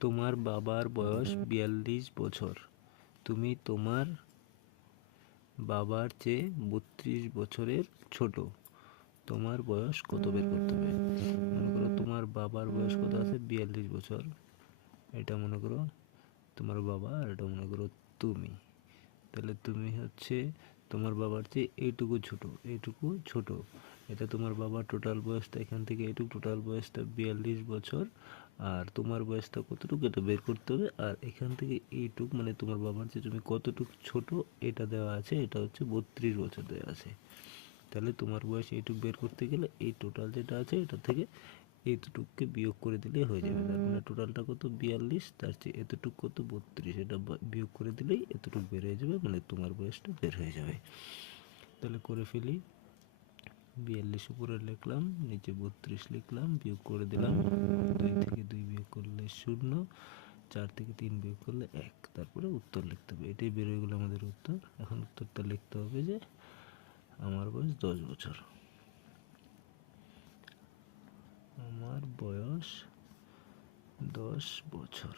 তোমার বাবার বয়স 42 বছর, তুমি তোমার বাবার চেয়ে 32 বছরের ছোট, তোমার বয়স কত বের করতে হবে। মনে করো তোমার বাবার বয়স কত আছে, 42 বছর। এটা মনে করো তোমার বাবা, আর এটা মনে করো তুমি। তাহলে তুমি হচ্ছে তোমার বাবার চেয়ে এইটুকু ছোট। এটা তোমার বাবার টোটাল বয়সটা, এখান থেকে এইটুকু টোটাল বয়সটা 42 বছর। আর তোমার বয়সটা কতটুকু এটা বের করতে হবে। আর এখান থেকে এইটুকু মানে তোমার বাবার চেয়ে তুমি কতটুকু ছোট এটা দেওয়া আছে, এটা হচ্ছে 32 বছর দেওয়া আছে। তাহলে তোমার বয়স এইটুকু বের করতে গেলে এই টোটাল যেটা আছে এটা থেকে এতটুকুকে বিয়োগ করে দিলেই হয়ে যাবে। তার মানে টোটালটা কত, 42, তার চেয়ে এতটুকু কত, 32, এটা বিয়োগ করে দিলেই এতটুকু বের হয়ে যাবে, মানে তোমার বয়সটা বের হয়ে যাবে। তাহলে করে ফেলি। 42 উপরে লিখলাম, নিচে 32 লিখলাম, বিয়োগ করে দিলাম। 2 থেকে 2 বিয়োগ করলে 0, 4 থেকে 3 বিয়োগ করলে 1, তারপরে উত্তর লিখতে হবে। এটাই বের হয়ে গেলো আমাদের উত্তর। এখন উত্তরটা লিখতে হবে যে আমার বয়স 10 বছর। আমার বয়স 10 বছর।